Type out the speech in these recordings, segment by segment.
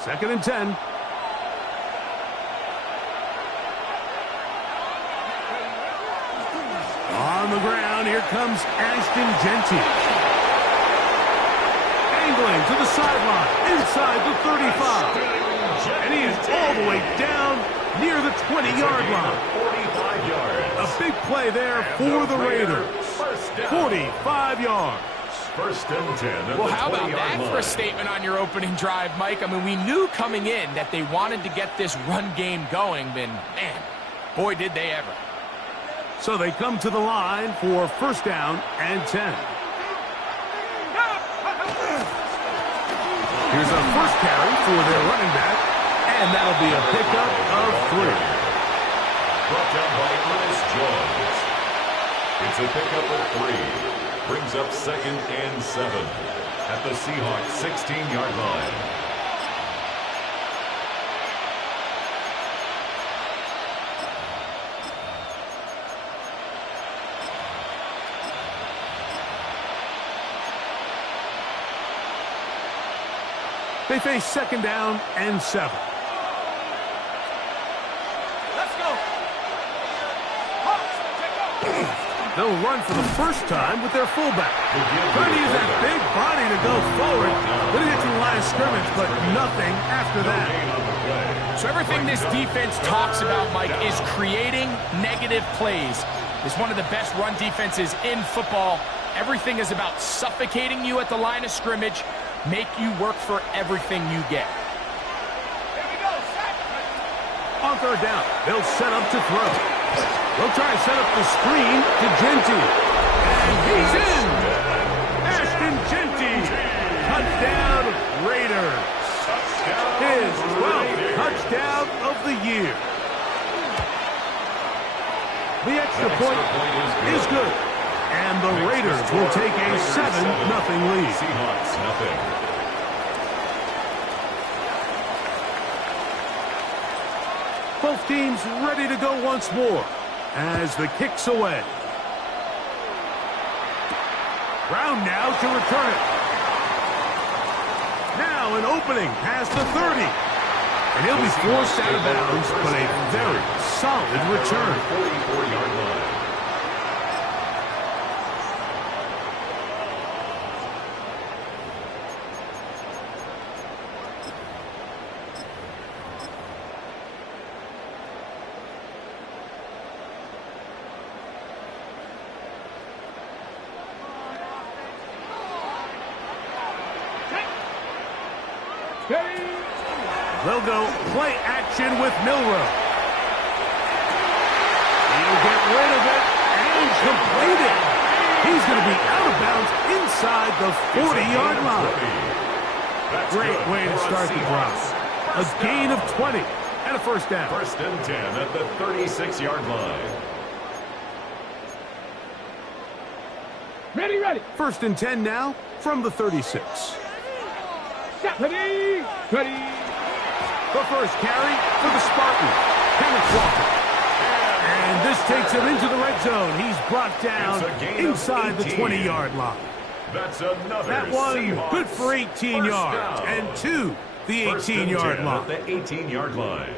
Second and 10. On the ground, here comes Ashton Jeanty. Angling to the sideline, inside the 35. And he is all the way down near the 20-yard line. 45 yards. A big play there for the Raiders. 45 yards. First and 10. Well, how about that for a statement on your opening drive, Mike? I mean, we knew coming in that they wanted to get this run game going, but man, boy, did they ever. So they come to the line for first down and 10. Here's a first carry for their running back, and that'll be a pickup of 3. Brought down by Ernest Jones. It's a pickup of 3. Brings up second and 7 at the Seahawks 16-yard line. They face second down and 7. Let's go. They'll run for the first time with their fullback. Trying to use that big body to go forward. Going to get to the line of scrimmage, but nothing after that. So everything this defense talks about, Mike, is creating negative plays. It's one of the best run defenses in football. Everything is about suffocating you at the line of scrimmage, make you work for everything you get. On third down, they'll set up to throw. They'll try and set up the screen to Jeanty. And he's in! Ashton Jeanty! Touchdown, Raiders. His 12th touchdown of the year. The extra point is good. And the Raiders will take a 7-0 lead. Seahawks, nothing. Both teams ready to go once more as the kick's away. Brown now to return it. Now an opening past the 30. And he'll be forced out of bounds, but a very solid return. 44-yard line. They'll go play action with Milroe. He'll get rid of it and complete it. He's going to be out of bounds inside the 40-yard line. Great way to start the drive. A gain of 20 and a first down. First and 10 at the 36-yard line. Ready. First and 10 now from the 36. Ready. The first carry for the Spartans, Kenneth Walker. And this takes him into the red zone. He's brought down inside the 20-yard line. That's another. That one Seahawks good for 18 yards. down. And to the First and 18-yard 10 line. at the 18-yard line.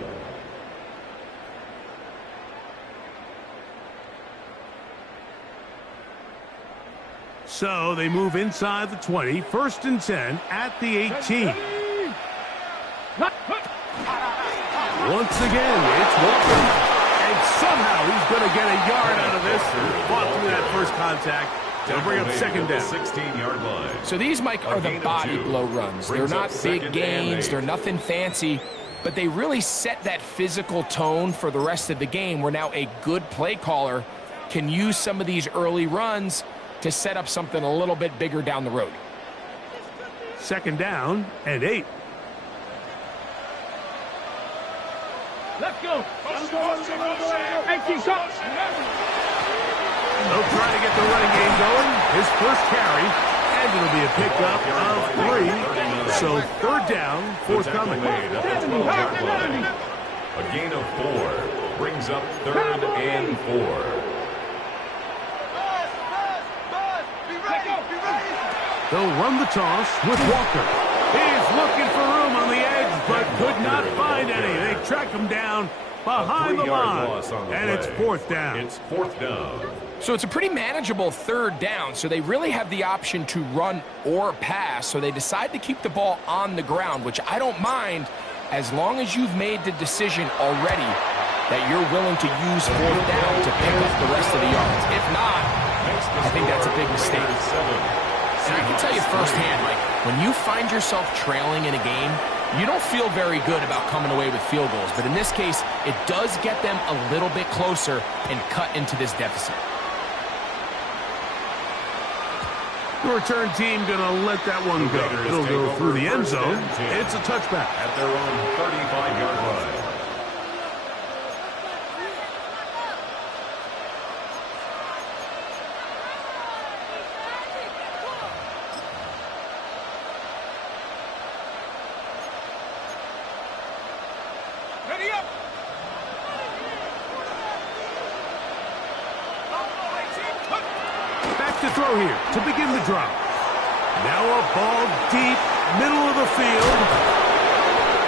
So they move inside the 20. First and 10 at the 18. Once again, it's Walker. And somehow he's going to get a yard out of this. Fought through that first contact. They'll bring up second down. 16-yard line. So these, Mike, are the body blow runs. They're not big gains. They're nothing fancy. But they really set that physical tone for the rest of the game where now a good play caller can use some of these early runs to set up something a little bit bigger down the road. Second down and 8. Let's go. 18 shots. They'll try to get the running game going. His first carry, and it'll be a pickup of 3. So third down, forthcoming. A gain of 4 brings up third and 4. They'll run the toss with Walker. He's looking Looking for room on the edge, but could not find any. They track him down behind the line, and it's fourth down. It's fourth down. So it's a pretty manageable third down, so they really have the option to run or pass, so they decide to keep the ball on the ground, which I don't mind as long as you've made the decision already that you're willing to use fourth down to pick up the rest of the yards. If not, I think that's a big mistake. And I can tell you firsthand, like, when you find yourself trailing in a game, you don't feel very good about coming away with field goals. But in this case, it does get them a little bit closer and cut into this deficit. The return team going to let that one go. It'll go through the end zone. It's a touchback. At their own 35-yard line. To throw here to begin the drop. Now a ball deep, middle of the field.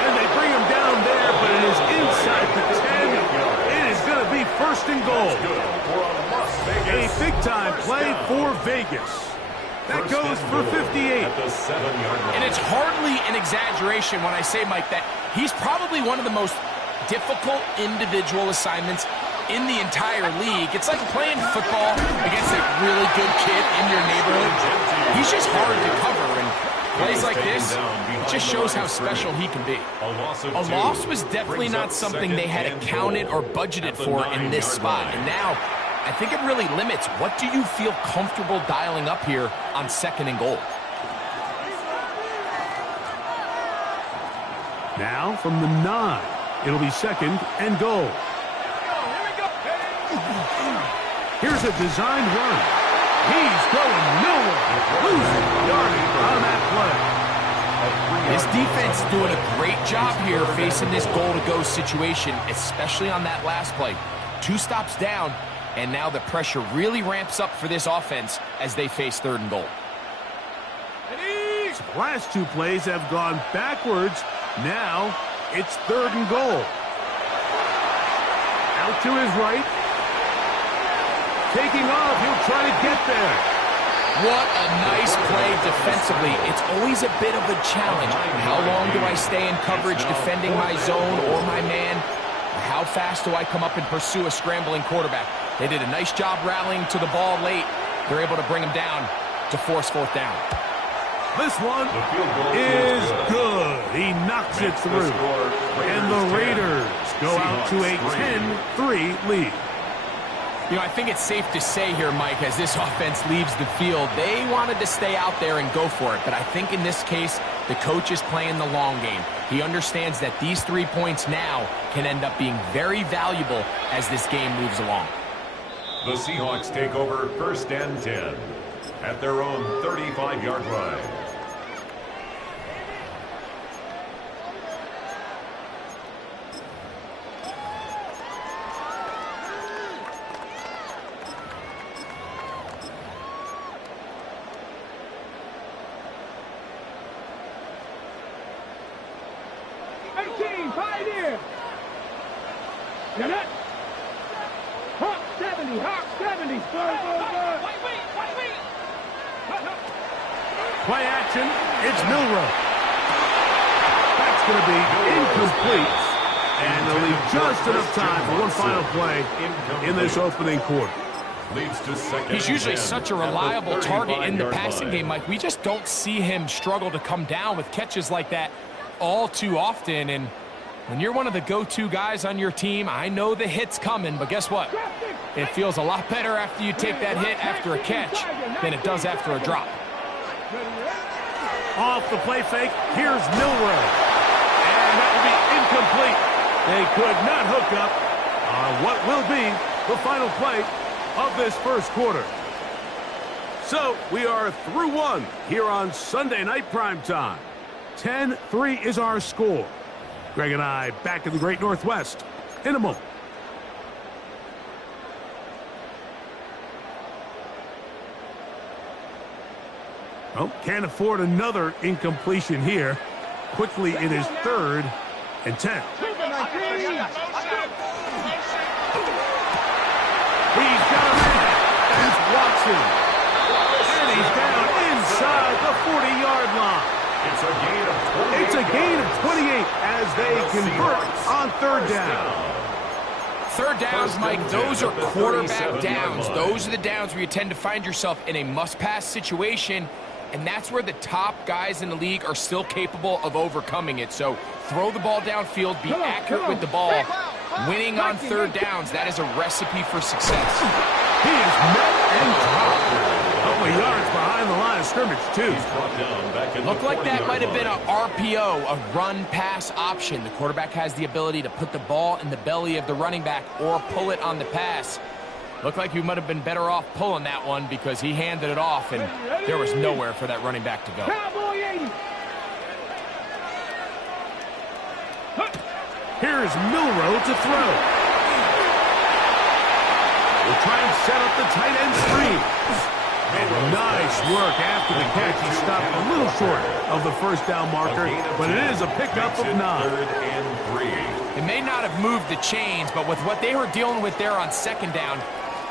And they bring him down there, but it is inside the 10. It is going to be first and goal. A big-time play for Vegas. That goes for 58. And it's hardly an exaggeration when I say, Mike, that he's probably one of the most difficult individual assignments in the entire league. It's like playing football against a really good kid in your neighborhood. He's just hard to cover, and plays like this just shows how special he can be. A loss was definitely not something they had accounted or budgeted for in this spot, and now I think it really limits what do you feel comfortable dialing up here on second and goal. Now from the 9, it'll be second and goal. Here's a designed run. He's going nowhere. Losing yardage on that play. This defense is doing a great job here facing this goal-to-go situation, especially on that last play. 2 stops down, and now the pressure really ramps up for this offense as they face third and goal. These last 2 plays have gone backwards. Now it's third and goal. Out to his right. Taking off, he'll try to get there. What a nice play defensively. It's always a bit of a challenge. How long do I stay in coverage defending my zone or my man? How fast do I come up and pursue a scrambling quarterback? They did a nice job rallying to the ball late. They're able to bring him down to force fourth down. This one is good. He knocks it through. And the Raiders go out to a 10-3 lead. You know, I think it's safe to say here, Mike, as this offense leaves the field, they wanted to stay out there and go for it. But I think in this case, the coach is playing the long game. He understands that these 3 points now can end up being very valuable as this game moves along. The Seahawks take over first and 10 at their own 35-yard line. Pioneer! You're not. Hawk 70, Hawk 70. Play action. It's Milroe. That's going to be incomplete. And they'll leave just enough time for one final play in this opening quarter. He's usually such a reliable target in the passing game, Mike. We just don't see him struggle to come down with catches like that all too often. And when you're one of the go-to guys on your team, I know the hit's coming, but guess what? It feels a lot better after you take that hit after a catch than it does after a drop. Off the play fake, here's Milroe. And that will be incomplete. They could not hook up on what will be the final play of this first quarter. So we are through 1 here on Sunday Night Primetime. 10-3 is our score. Greg and I back in the Great Northwest in a moment. Well, can't afford another incompletion here. Quickly, it is 3rd and 10. He's got a man. That's Watson. And he's down inside the 40-yard line. It's a gain of 28 as they convert on 3rd down. 3rd downs, Mike, those are quarterback downs. Those are the downs where you tend to find yourself in a must-pass situation, and that's where the top guys in the league are still capable of overcoming it. So throw the ball downfield, be accurate with the ball. Winning on 3rd downs, that is a recipe for success. He is met and dropped. A couple of yards behind the line of scrimmage, too. Looked like that might have been a RPO, a run-pass option. The quarterback has the ability to put the ball in the belly of the running back or pull it on the pass. Looked like he might have been better off pulling that one because he handed it off, and there was nowhere for that running back to go. Here's Milroe to throw. We'll try and set up the tight end screen. And nice work after the catch. He stopped a little short of the 1st down marker, but it is a pickup of 9. 3rd and 3. It may not have moved the chains, but with what they were dealing with there on 2nd down,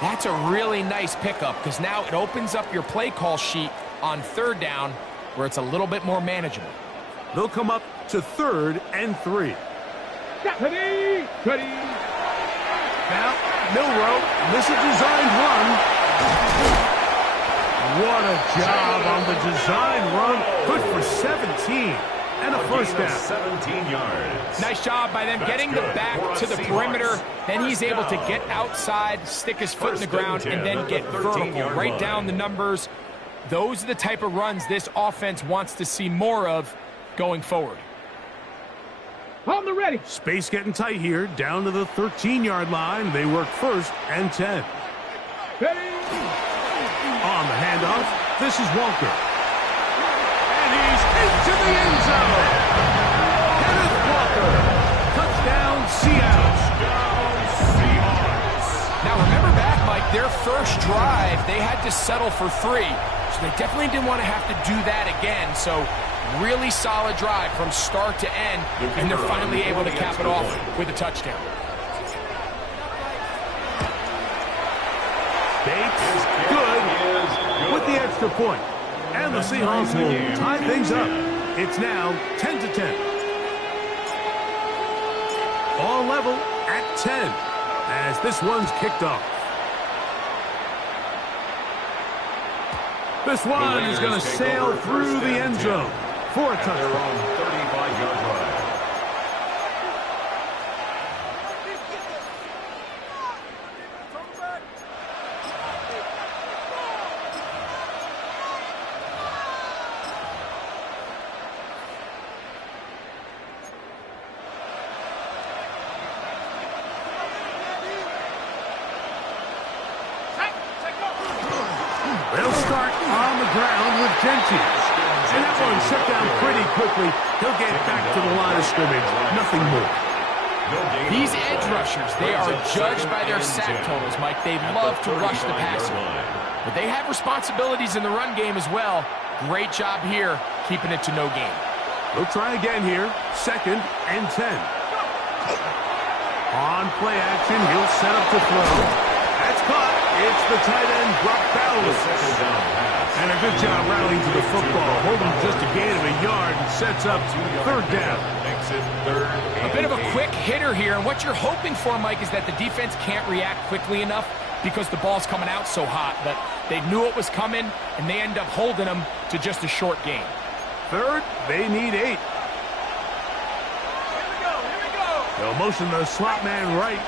that's a really nice pickup because now it opens up your play call sheet on 3rd down where it's a little bit more manageable. They'll come up to 3rd and 3. Ready. Now, Milroe, this is a designed run. What a job on the design run. Good for 17 and a 1st down. 17 yards. Nice job by them getting the back to the perimeter. Then he's able to get outside, stick his foot in the ground, and then get vertical. Right down the numbers. Those are the type of runs this offense wants to see more of going forward. On the ready. Space getting tight here. Down to the 13-yard line. They work 1st and 10. Ready. On the handoff, this is Walker. And he's into the end zone. Kenneth Walker. Touchdown, Seahawks. Now remember back, Mike, their first drive, they had to settle for 3. So they definitely didn't want to have to do that again. So really solid drive from start to end, and they're finally able to cap it off with a touchdown. Bates, good with the extra point. And the Seahawks will tie things up. It's now 10-10. All level at 10 as this one's kicked off. This one is going to sail through the end zone for a touchdown. 35-yard line. They'll start on the ground with Genty. And that one shut down pretty quickly. He'll get back to the line of scrimmage. Nothing more. These edge rushers, they are judged by their sack totals, Mike. They love to rush the passer. But they have responsibilities in the run game as well. Great job here, keeping it to no gain. They'll try again here. 2nd and 10. On play action, he'll set up to throw. That's caught. It's the tight end, Brock Bowers. And a good job rallying to the football, holding just a gain of a yard and sets up 3rd down. A bit of a quick hitter here, and what you're hoping for, Mike, is that the defense can't react quickly enough because the ball's coming out so hot that they knew it was coming, and they end up holding them to just a short gain. 3rd, they need 8. They'll motion the slot man right.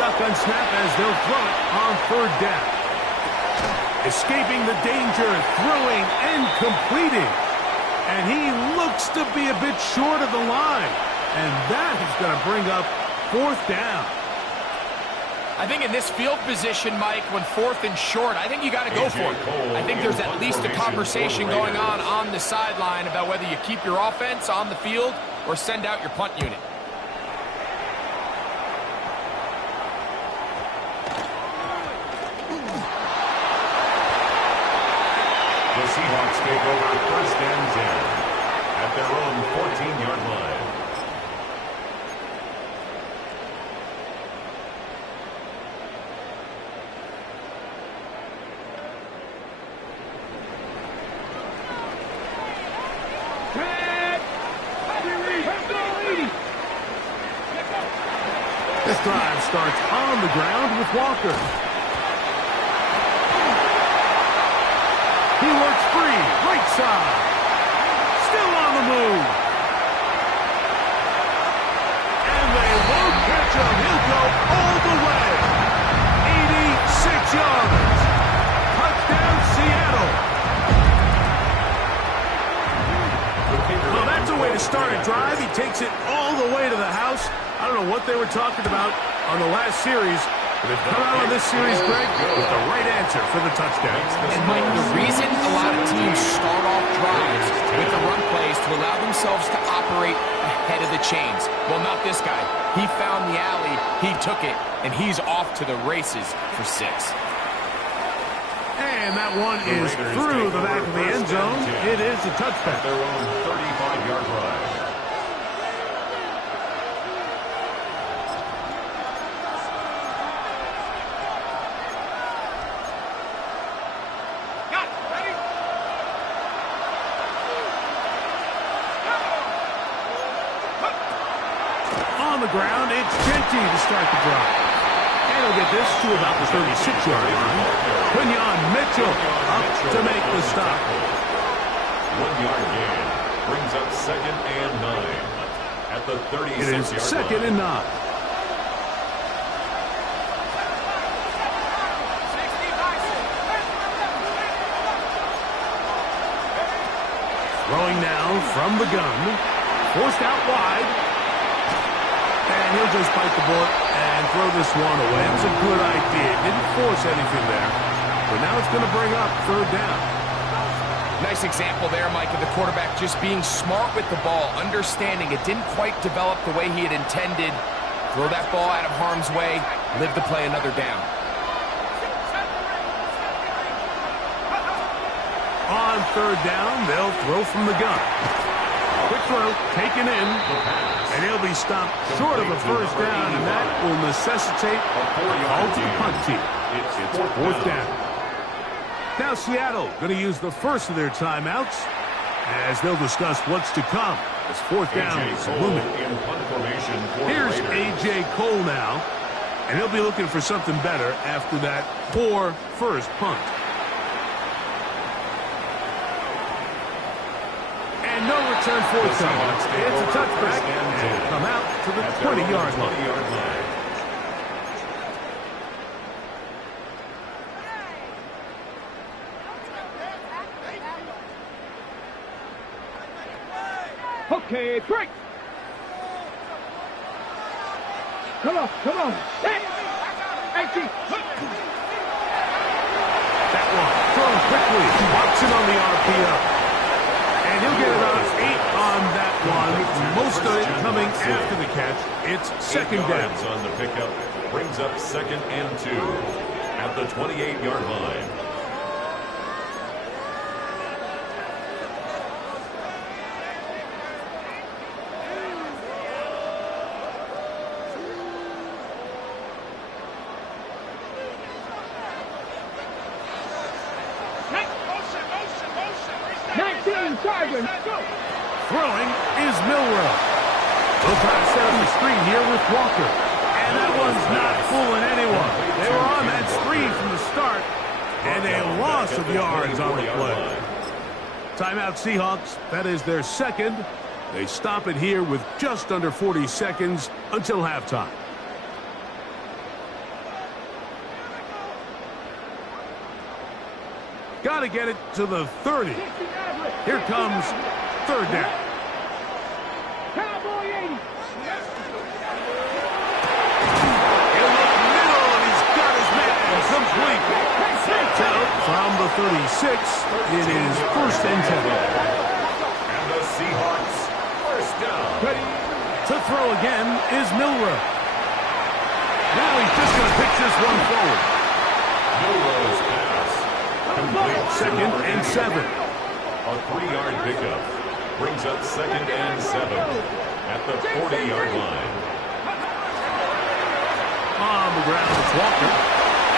Shotgun snap as they'll throw it on 3rd down. Escaping the danger, throwing and completing. And he looks to be a bit short of the line. And that is going to bring up 4th down. I think in this field position, Mike, when 4th and short, I think you got to go for it. I think there's at least a conversation going on the sideline about whether you keep your offense on the field or send out your punt unit. The Seahawks take over 1st and 10. at their own 14-yard line. This drive starts on the ground with Walker. He works free, right side. Still on the move. And they won't catch him. He'll go all the way. 86 yards. Touchdown, Seattle. Well, that's a way to start a drive. He takes it all the way to the house. I don't know what they were talking about on the last series, but they've come out on this series, Greg, with the right answer for the touchdown. And, Mike, the reason a lot of teams start off drives with the run plays to allow themselves to operate ahead of the chains. Well, not this guy. He found the alley, he took it, and he's off to the races for 6. And that one is through the back of the end zone. It is a touchback. Their own 35-yard drive. On the ground, it's Genty to start the drive. And he'll get this to about the 36-yard line. Quinyon Mitchell up to make the stop. 1-yard gain brings up 2nd and 9 at the 36-yard line. It is 2nd and 9. Throwing now from the gun. Forced out wide. And he'll just bite the bullet and throw this one away. It's a good idea. Didn't force anything there. But now it's going to bring up 3rd down. Nice example there, Mike, of the quarterback just being smart with the ball, understanding it didn't quite develop the way he had intended. Throw that ball out of harm's way, live to play another down. On 3rd down, they'll throw from the gun. Quick throw, taken in, and he'll be stopped short of a 1st down, and that will necessitate a call to the punt team. It's 4th down. Now Seattle going to use the first of their timeouts as they'll discuss what's to come as 4th down is looming. Here's A.J. Cole now, and he'll be looking for something better after that poor first punt. And no return forthcoming. It's a touchback, and it'll come out to the 20-yard line. Okay, break. Come on, come on. That one thrown quickly. Watson on the RPO. And he'll get about 8 on that one. Most of it coming after the catch. It's 2nd down. On the pickup brings up 2nd and 2 at the 28-yard line. Throwing is Milroe. They'll try to set up the screen here with Walker. And that one's not fooling anyone. They were on that screen from the start, and a loss of yards on the play. Timeout Seahawks. That is their 2nd. They stop it here with just under 40 seconds until halftime. Got to get it to the 30. Here comes 3rd down. Cowboy 80. He'll look middle, and he's got his man complete. So, from the 36, it is 1st and 10. And the Seahawks 1st down. To throw again is Milroe. Now he's just going to pitch this one forward. Milroe's pass complete. 2nd and 7. A 3-yard pickup Brings up 2nd and 7 at the 40-yard line. On the ground, it's Walker.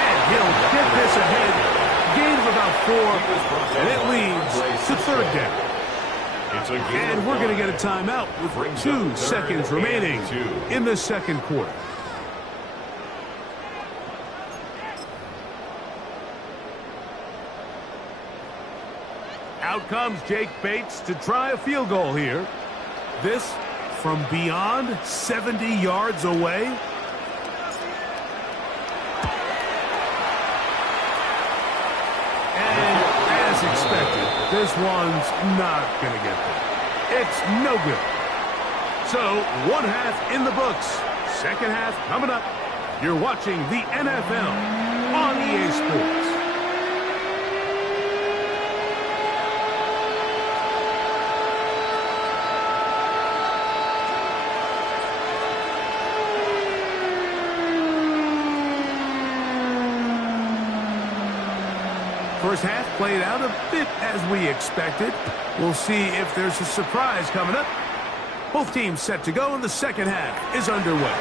And he'll get this ahead. Gain of about 4. And it leads to 3rd down. And we're going to get a timeout with 2 seconds remaining in the 2nd quarter. Out comes Jake Bates to try a field goal here. This from beyond 70 yards away. And as expected, this one's not going to get there. It's no good. So, 1 half in the books. 2nd half coming up. You're watching the NFL on EA Sports. First half played out a bit as we expected. We'll see if there's a surprise coming up. Both teams set to go, and the 2nd half is underway.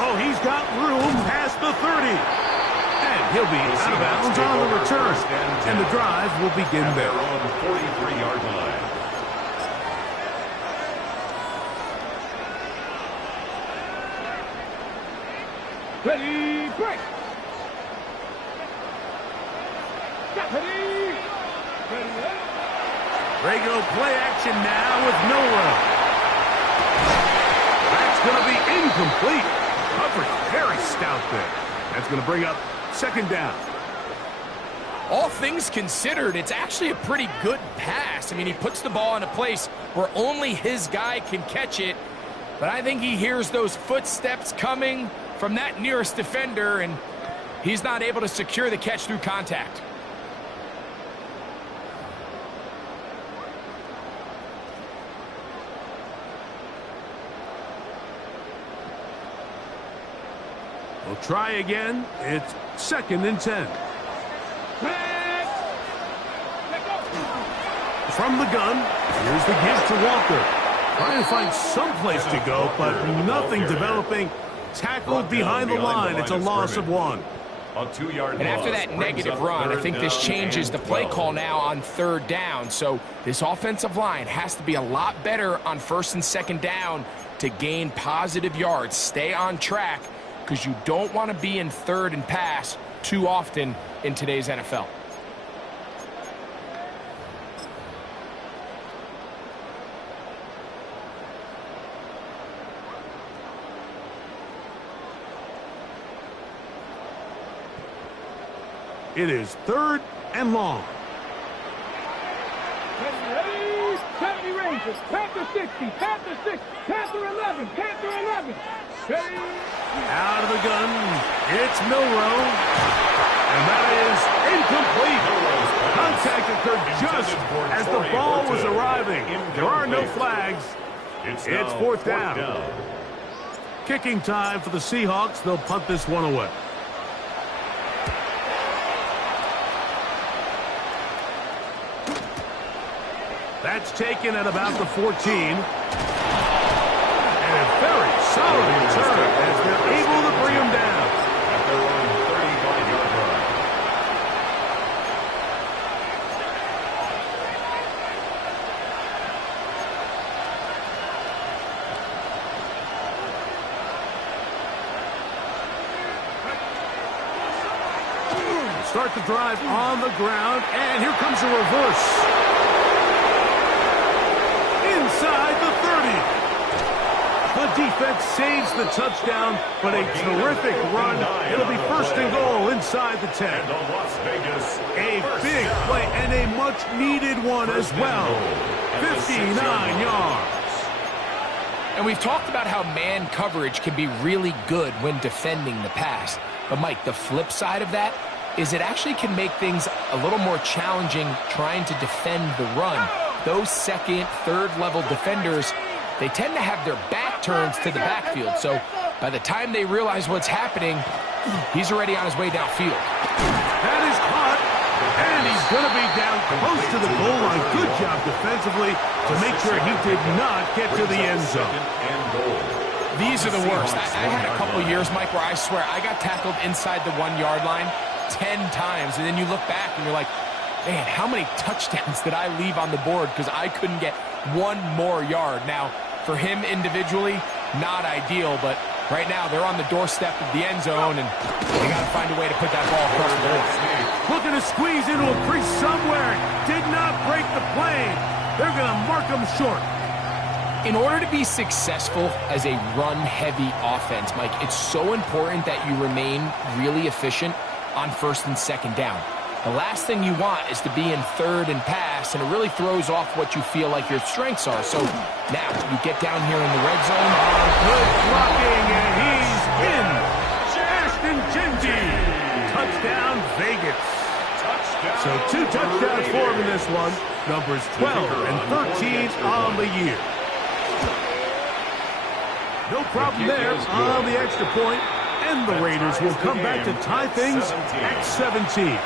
Oh, he's got room past the 30. And he'll be out of bounds on the return. And the drive will begin there. On the 43-yard line. Ready, break. Rago play action now with Milroe. That's going to be incomplete. Coverage very stout there. That's going to bring up 2nd down. All things considered, it's actually a pretty good pass. I mean, he puts the ball in a place where only his guy can catch it. But I think he hears those footsteps coming from that nearest defender, and he's not able to secure the catch through contact. We'll try again. It's 2nd and 10. From the gun, here's the give to Walker. Trying to find some place to go, but nothing developing. Tackled behind the line. It's a loss of 1. A 2-yard loss. And after that negative run, I think this changes the play call now on 3rd down. So this offensive line has to be a lot better on 1st and 2nd down to gain positive yards. Stay on track, because you don't want to be in 3rd and pass too often in today's NFL. It is 3rd and long. Ready, 70 Rangers, Panther 60, Panther 6, Panther 11, Panther 11. Ready. Out of the gun, it's Milroe. And that is incomplete. Contact occurred just as the ball was arriving. There are no flags. It's 4th down. Kicking time for the Seahawks. They'll punt this one away. That's taken at about the 14. And a very solid return as they're able to bring him down. At their own 35-yard line. Start the drive on the ground, and here comes a reverse. Inside the 30. The defense saves the touchdown, but a terrific run. It'll be 1st and goal inside the 10. And the Las Vegas A big play and a much-needed one as well. 59 yards. And we've talked about how man coverage can be really good when defending the pass. But, Mike, the flip side of that is it actually can make things a little more challenging trying to defend the run. Those 2nd, 3rd level defenders, they tend to have their back turns to the backfield. So by the time they realize what's happening, he's already on his way downfield. That is caught, and he's going to be down close to the goal line. Good job defensively to make sure he did not get to the end zone. These are the worst. I had a couple years, Mike, where I swear I got tackled inside the 1 yard line 10 times, and then you look back and you're like, man, how many touchdowns did I leave on the board because I couldn't get one more yard? Now, for him individually, not ideal, but right now they're on the doorstep of the end zone, and they got to find a way to put that ball across the board. Looking to squeeze into a crease somewhere. Did not break the plane. They're going to mark him short. In order to be successful as a run-heavy offense, Mike, it's so important that you remain really efficient on first and second down. The last thing you want is to be in third and pass, and it really throws off what you feel like your strengths are. So now you get down here in the red zone. Good blocking, and he's in. Ashton Jeanty. Touchdown, Vegas. So 2 touchdowns for him in this one. Numbers 12 and 13 on the year. No problem there on the extra point, and the Raiders will come back to tie things at 17.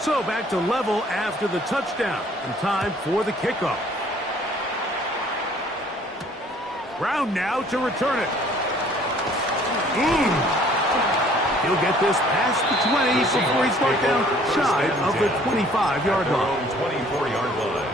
So back to level after the touchdown, and time for the kickoff. Brown now to return it. He'll get this past the 20 before he's brought down shy of the 25-yard line. 24-yard line.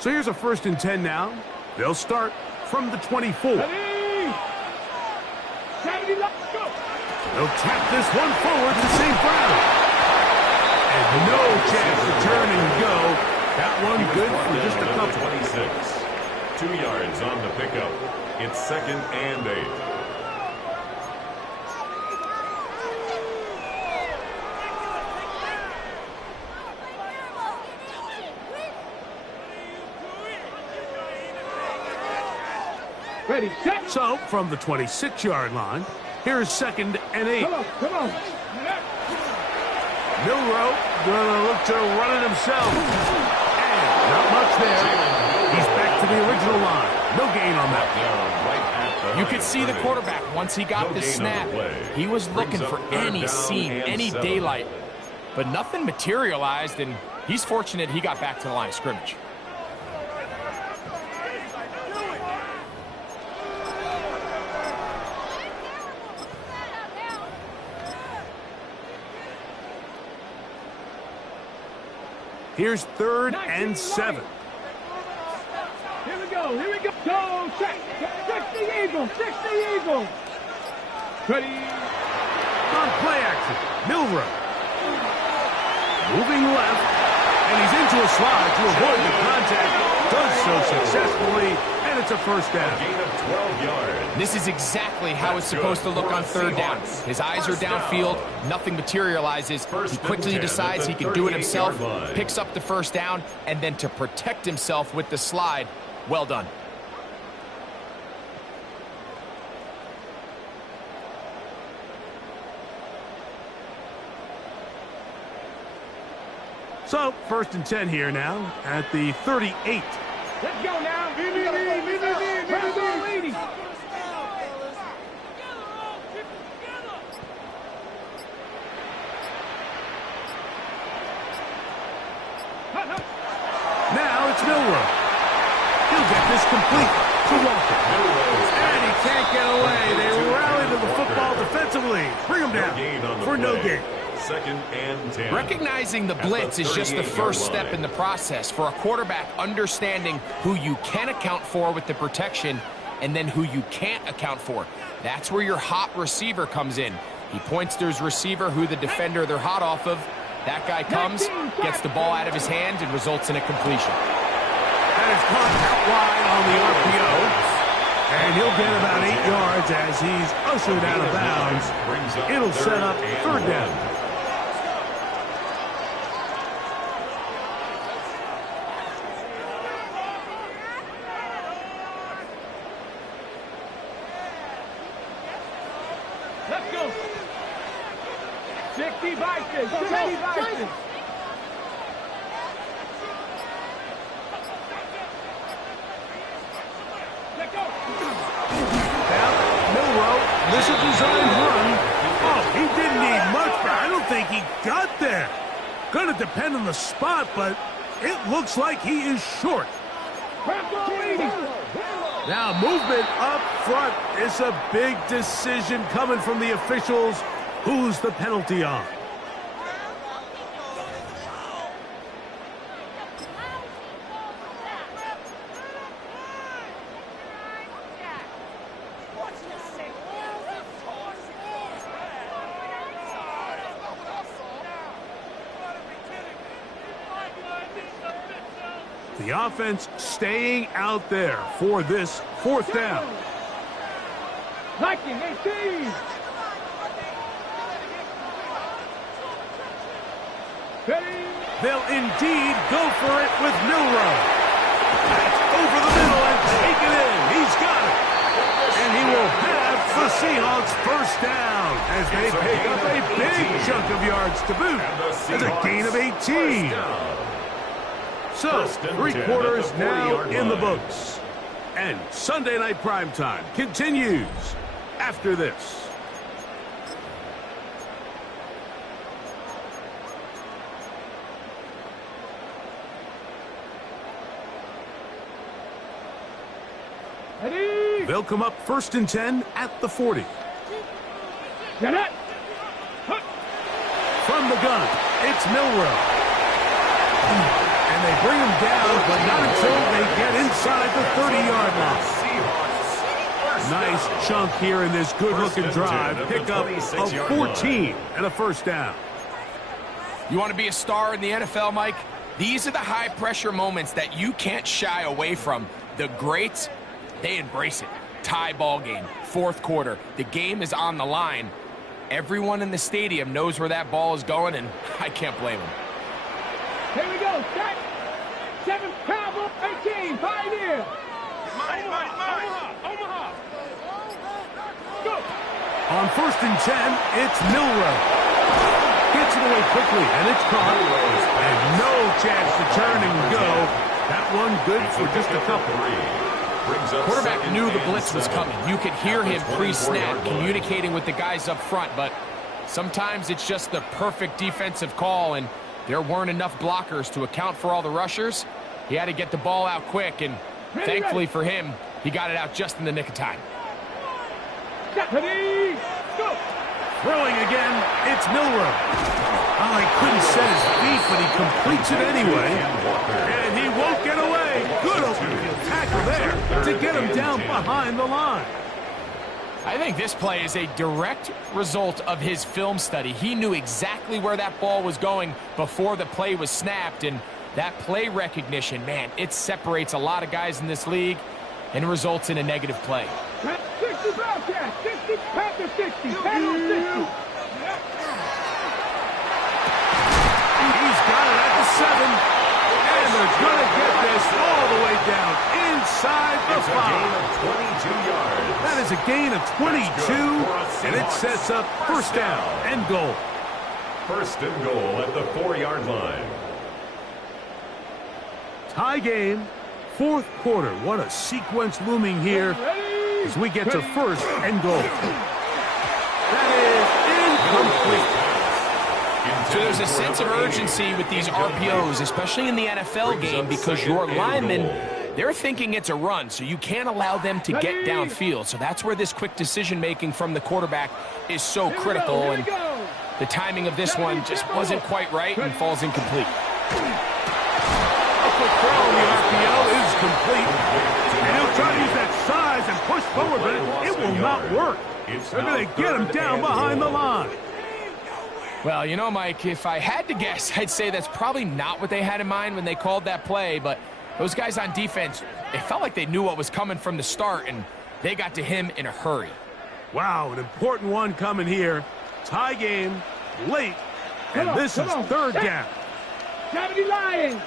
So here's a 1st and 10 now. They'll start from the 24. They'll tap this one forward to St. Brown. And no chance to turn and go. That one good for just a couple. 26. 2 yards on the pickup. It's 2nd and 8. Ready, set. So, from the 26-yard line, here's 2nd and 8. Come on. Milroe gonna look to run it himself. And not much there. He's back to the original line. No gain on that. You could see the quarterback, once he got the snap, he was looking for any seam, any daylight. But nothing materialized, and he's fortunate he got back to the line of scrimmage. Here's 3rd and 7. Here we go. Go, check. 60 Eagles. Ready. On play action, Milroe. Moving left, and he's into a slide to avoid the contact. Does so successfully, and it's a 1st down. Gain of 12 yards. This is exactly how it's supposed to look on 3rd down. His eyes are downfield, nothing materializes. He quickly decides he can do it himself, picks up the 1st down, and then to protect himself with the slide, well done. So, 1st and 10 here now at the 38. Let's go now. Now it's Milroe. He'll get this complete to Walker. And he can't get away. They rally to the football defensively. Bring him down for no gain. 2nd and 10. Recognizing the blitz is just the first step in the process for a quarterback understanding who you can account for with the protection and then who you can't account for. That's where your hot receiver comes in. He points to his receiver who the defender they're hot off of. That guy comes, gets the ball out of his hands, and results in a completion. That is caught out wide on the RPO. And he'll get about 8 yards as he's ushered out of bounds. It'll set up 3rd down. Let's go. 60 Vikings. 60 Vikings. Let's go. Now, Milroe, this is a designed run. Oh, he didn't need much, but I don't think he got there. Gonna depend on the spot, but it looks like he is short. Now, movement up front is a big decision coming from the officials. Who's the penalty on? The offense staying out there for this fourth down. Viking 18. They'll indeed go for it with Milroe. That's over the middle and take it in. He's got it. And he will have the Seahawks first down as they pick up a big chunk of yards to boot. And a gain of 18. So, 3 quarters now in the books. And Sunday Night Primetime continues after this. Ready? They'll come up 1st and 10 at the 40. Get it. From the gun, it's Milroe. And they bring him down, but not until they get inside the 30-yard line. Nice chunk here in this good-looking drive. Pickup of 14 and a first down. You want to be a star in the NFL, Mike? These are the high-pressure moments that you can't shy away from. The greats, they embrace it. Tie ball game, 4th quarter. The game is on the line. Everyone in the stadium knows where that ball is going, and I can't blame them. Here we go. Set. 7 Cowboy 18. Pioneer. Omaha. Go. On 1st and 10, it's Milroe. Gets it away quickly, and it's caught. And no chance to turn and go. That one good for just a couple. Quarterback knew the blitz was coming. You could hear him pre-snap communicating with the guys up front, but sometimes it's just the perfect defensive call, and there weren't enough blockers to account for all the rushers. He had to get the ball out quick, and thankfully for him, he got it out just in the nick of time. Ready? Go. Throwing again, it's Milroe. Oh, he couldn't set his feet, but he completes it anyway. And he won't get away. Good open field tackle there to get him down behind the line. I think this play is a direct result of his film study. He knew exactly where that ball was going before the play was snapped, and that play recognition, man, it separates a lot of guys in this league and results in a negative play. 60 Bobcats. 60 Panther 60. Panther 60. He's got it at the 7. And they're going to get this all the way down inside the 5. 22 yards. That is a gain of 22, and it sets up first down and goal. 1st and goal at the 4-yard line. Tie game, 4th quarter. What a sequence looming here as we get to 1st and goal. That is incomplete. So there's a sense of urgency with these RPOs, especially in the NFL game, because your linemen, they're thinking it's a run, so you can't allow them to get downfield. So that's where this quick decision-making from the quarterback is so critical, and the timing of this one just wasn't quite right and falls incomplete. A quick throw in the RPO is complete. And he'll try to use that size and push forward, but it will not work. They're going to get him down behind the line. Well, you know, Mike, if I had to guess, I'd say that's probably not what they had in mind when they called that play, but those guys on defense, it felt like they knew what was coming from the start, and they got to him in a hurry. Wow, an important one coming here. Tie game, late, and this is 3rd down. 70 Lions.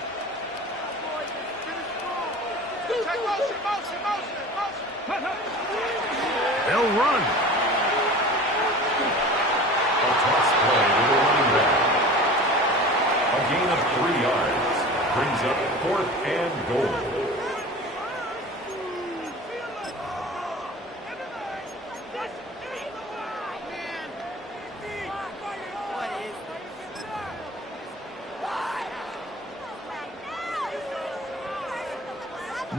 They'll run. Brings up 4th and goal.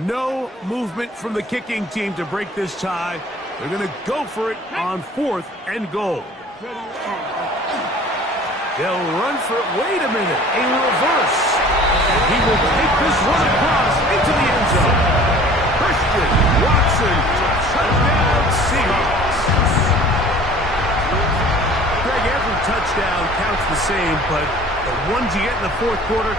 No movement from the kicking team to break this tie. They're going to go for it on 4th and goal. They'll run for it. Wait a minute. A reverse. And he will take this one across into the end zone. Christian Watson, touchdown Seahawks. Greg, every touchdown counts the same, but the ones you get in the fourth quarter,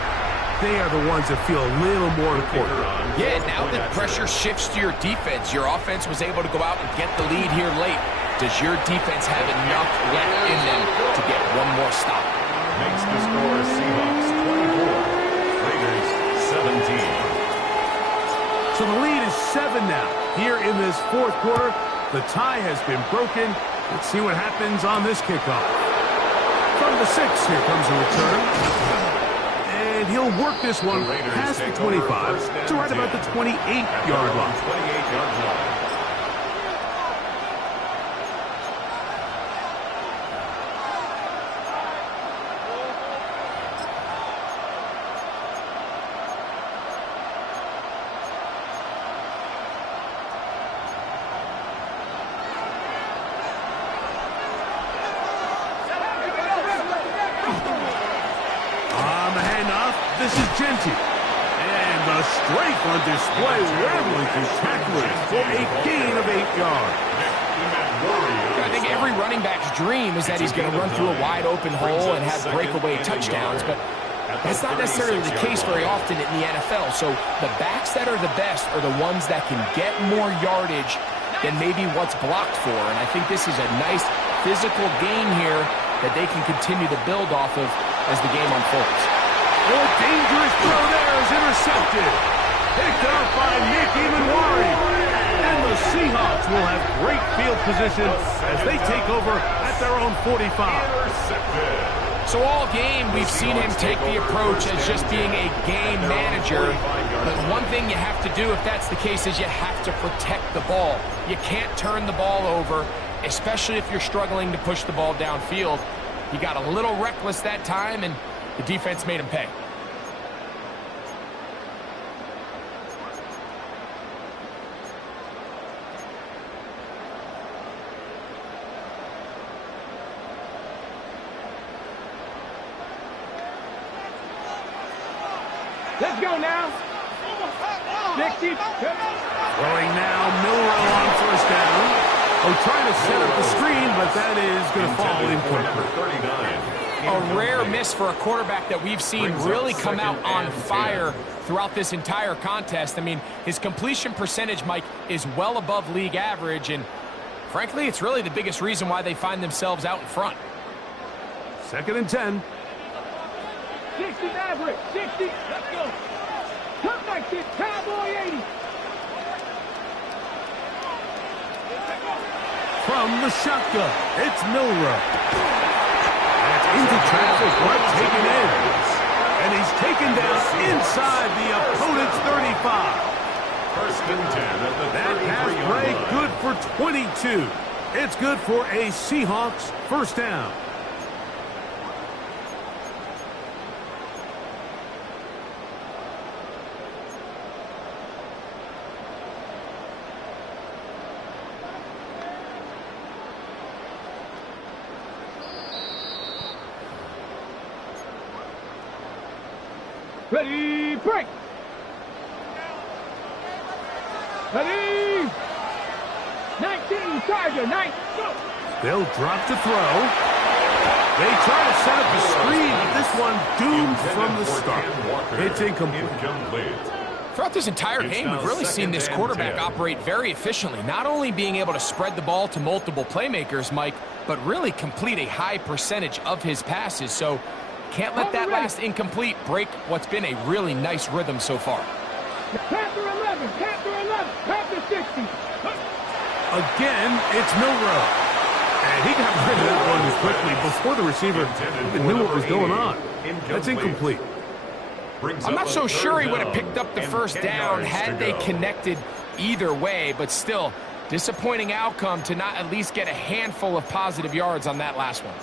they are the ones that feel a little more important. Yeah, now that pressure shifts to your defense, your offense was able to go out and get the lead here late. Does your defense have enough left in them to get one more stop? Makes the score Seahawks 24, Raiders 17. So the lead is 7 now. Here in this fourth quarter, the tie has been broken. Let's see what happens on this kickoff. From the 6, here comes a return. And he'll work this one past the 25 to right about the 28-yard line. 28-yard line. This is Genty. And the strength on display, rambling through tacklers for a gain of 8 yards. I think every running back's dream is that he's going to run through a wide-open hole and have breakaway touchdowns, but that's not necessarily the case very often in the NFL. So the backs that are the best are the ones that can get more yardage than maybe what's blocked for, and I think this is a nice physical gain here that they can continue to build off of as the game unfolds. Oh, a dangerous throw there is intercepted. Picked up by Nick Emanwari. And the Seahawks will have great field position as they take over at their own 45. So all game, we've seen him take the approach as just being a game manager. But one thing you have to do if that's the case is you have to protect the ball. You can't turn the ball over, especially if you're struggling to push the ball downfield. He got a little reckless that time, and the defense made him pay. Let's go now. Throwing now, Milroe on first down. Oh, trying to set up the screen, but that is going to fall incomplete. 39. A rare miss for a quarterback that we've seen really come out on fire throughout this entire contest. I mean, his completion percentage, Mike, is well above league average, and frankly, it's really the biggest reason why they find themselves out in front. 2nd and 10. 60 Maverick, 60. Let's go. Come back to Cowboy 80. From the shotgun, it's Milroe. Into traffic, but taken in. And he's taken down inside the opponent's 35. 1st and 10 at the That pass break good for 22. It's good for a Seahawks first down. Ready, break. Ready. 19, Tiger, 9, go. They'll drop to throw. They try to set up the screen, but this one doomed from the start. It's incomplete. Throughout this entire game, we've really seen this quarterback operate very efficiently, not only being able to spread the ball to multiple playmakers, Mike, but really complete a high percentage of his passes. So can't let that last incomplete break what's been a really nice rhythm so far. Panther 11, Panther 11, Panther 60. Again, it's Milroe. And he got rid of that one quickly before the receiver even knew what was going on. That's incomplete. I'm not so sure he would have picked up the first down had they connected either way, but still, disappointing outcome to not at least get a handful of positive yards on that last one.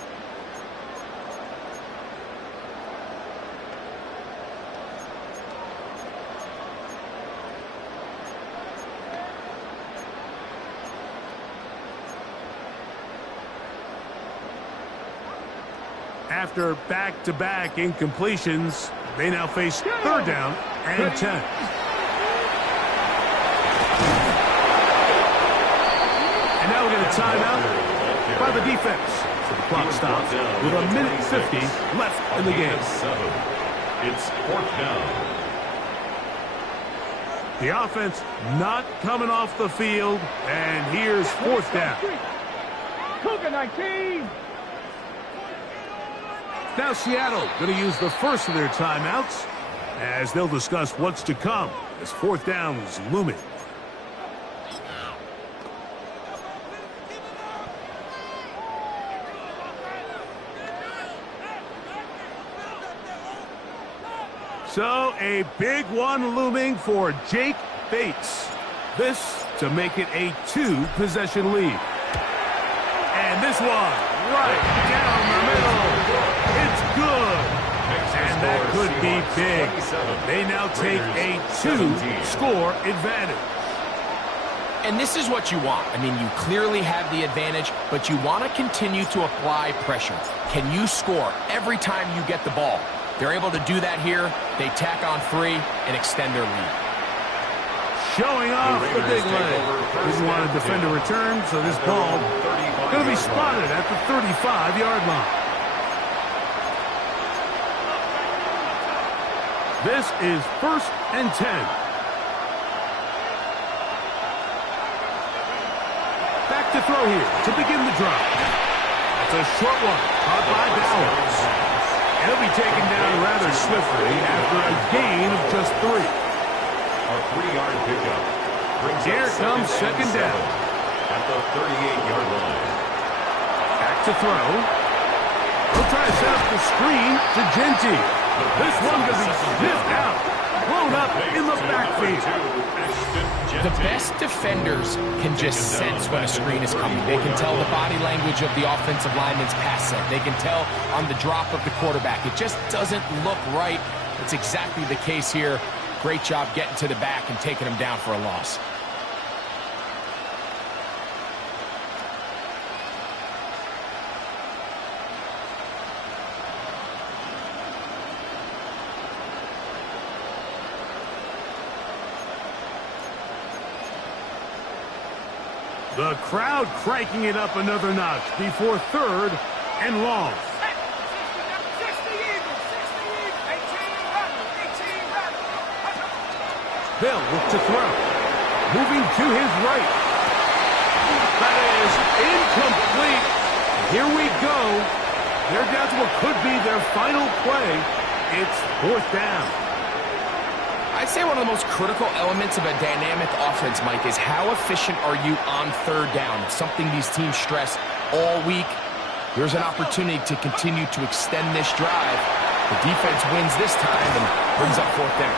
After back-to-back incompletions, they now face third down and 10. And now we get a timeout by the defense. So the clock stops with 1:50 left in the game. It's fourth down. The offense not coming off the field, and here's fourth down. Cougar 19. Now Seattle going to use the first of their timeouts as they'll discuss what's to come as fourth down is looming. So a big one looming for Jake Bates. This to make it a 2-possession lead. And this one right down the middle. It's good. And that could be big. They now take a 2-score advantage. And this is what you want. I mean, you clearly have the advantage, but you want to continue to apply pressure. Can you score every time you get the ball? They're able to do that here. They tack on 3 and extend their lead. Showing off the big leg. Didn't want to defend a return, so this ball going to be spotted at the 35-yard line. This is first and 10. Back to throw here to begin the drive. That's a short one, caught by Bowers. And he'll be taken down rather swiftly after a gain of just 3. A 3-yard pickup. Here comes second down. At the 38-yard line. Back to throw. He'll try to set up the screen to Genty. This one going to be sniffed out. Blown up in the backfield. The best defenders can just sense when a screen is coming. They can tell the body language of the offensive lineman's pass set. They can tell on the drop of the quarterback. It just doesn't look right. It's exactly the case here. Great job getting to the back and taking him down for a loss. The crowd cranking it up another notch before third and long. They'll look to throw. Moving to his right. That is incomplete. Here we go. They're down to what could be their final play. It's fourth down. I'd say one of the most critical elements of a dynamic offense, Mike, is how efficient are you on third down? It's something these teams stress all week. Here's an opportunity to continue to extend this drive. The defense wins this time and brings up fourth down.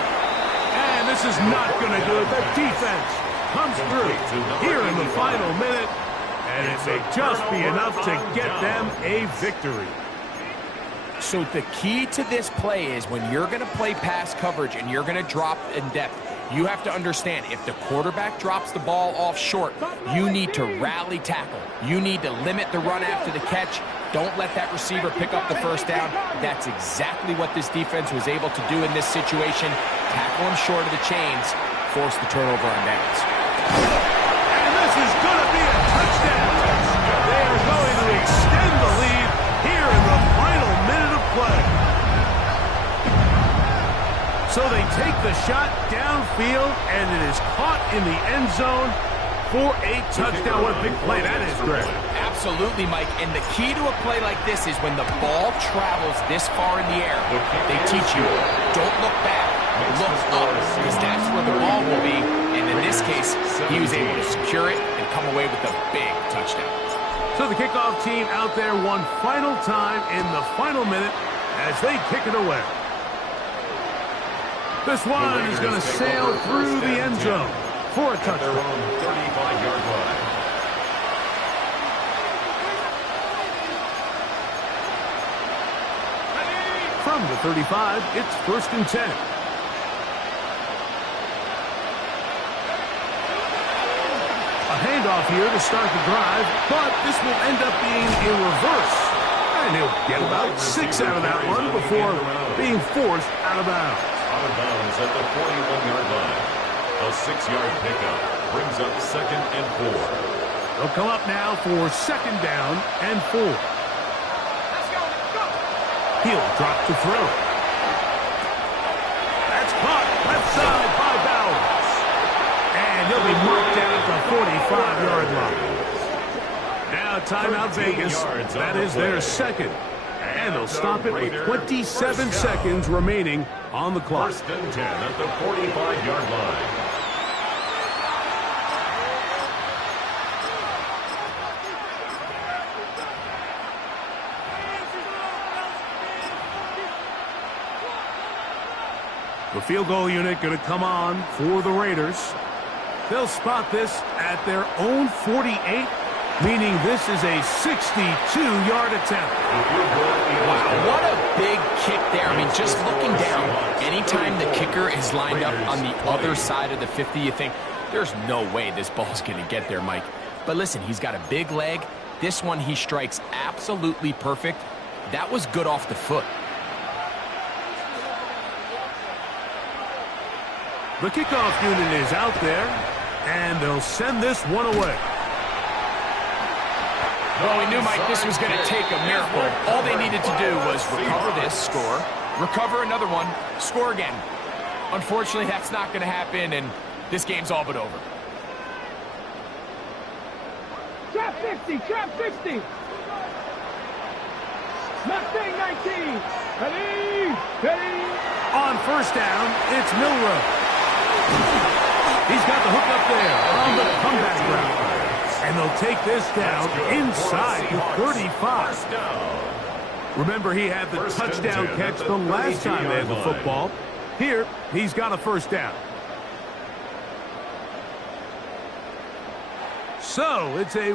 And this is not going to do it. The defense comes through here in the final minute, and it may just be enough to get them a victory. So the key to this play is when you're going to play pass coverage and you're going to drop in depth, you have to understand if the quarterback drops the ball off short, you need to rally tackle. You need to limit the run after the catch. Don't let that receiver pick up the first down. That's exactly what this defense was able to do in this situation. Tackle him short of the chains, force the turnover on downs. And this is going to be a touchdown. They are going to extend the lead here in the final minute of play. So they take the shot downfield, and it is caught in the end zone for a touchdown. What a big play that is, Greg. Absolutely, Mike. And the key to a play like this is when the ball travels this far in the air, they teach you, don't look back, look up, because that's where the ball will be. And in this case, he was able to secure it and come away with a big touchdown. So the kickoff team out there one final time in the final minute as they kick it away. This one is going to sail through the end zone for a touchdown. Their own 35-yard line. From the 35, it's 1st and 10. A handoff here to start the drive, but this will end up being a reverse. And he'll get about 6 out of that one before being forced out of bounds. Out of bounds at the 41-yard line. A 6-yard pickup brings up 2nd and 4. They'll come up now for 2nd down and 4. He'll drop to throw. That's caught left side by Bowers. And he'll be marked down at the 45-yard line. Now timeout Vegas. That is their 2nd. And they'll stop it with 27 seconds remaining on the clock. 1st and 10 at the 45-yard line. The field goal unit going to come on for the Raiders. They'll spot this at their own 48, meaning this is a 62-yard attempt. Wow, what a big kick there. I mean, just looking down, anytime the kicker is lined up on the other side of the 50, you think, there's no way this ball's going to get there, Mike. But listen, he's got a big leg. This one he strikes absolutely perfect. That was good off the foot. The kickoff unit is out there, and they'll send this one away. Well, we knew, Mike, this was going to take a miracle. All they needed to do was recover this, score, recover another one, score again. Unfortunately, that's not going to happen, and this game's all but over. Trap 60, trap 60. Mustang 19. Ready, ready. On 1st down, it's Milroe. He's got the hook up there on the comeback route. And they'll take this down inside the 35. Remember, he had the touchdown catch the last time they had the football. Here, he's got a 1st down. So, it's a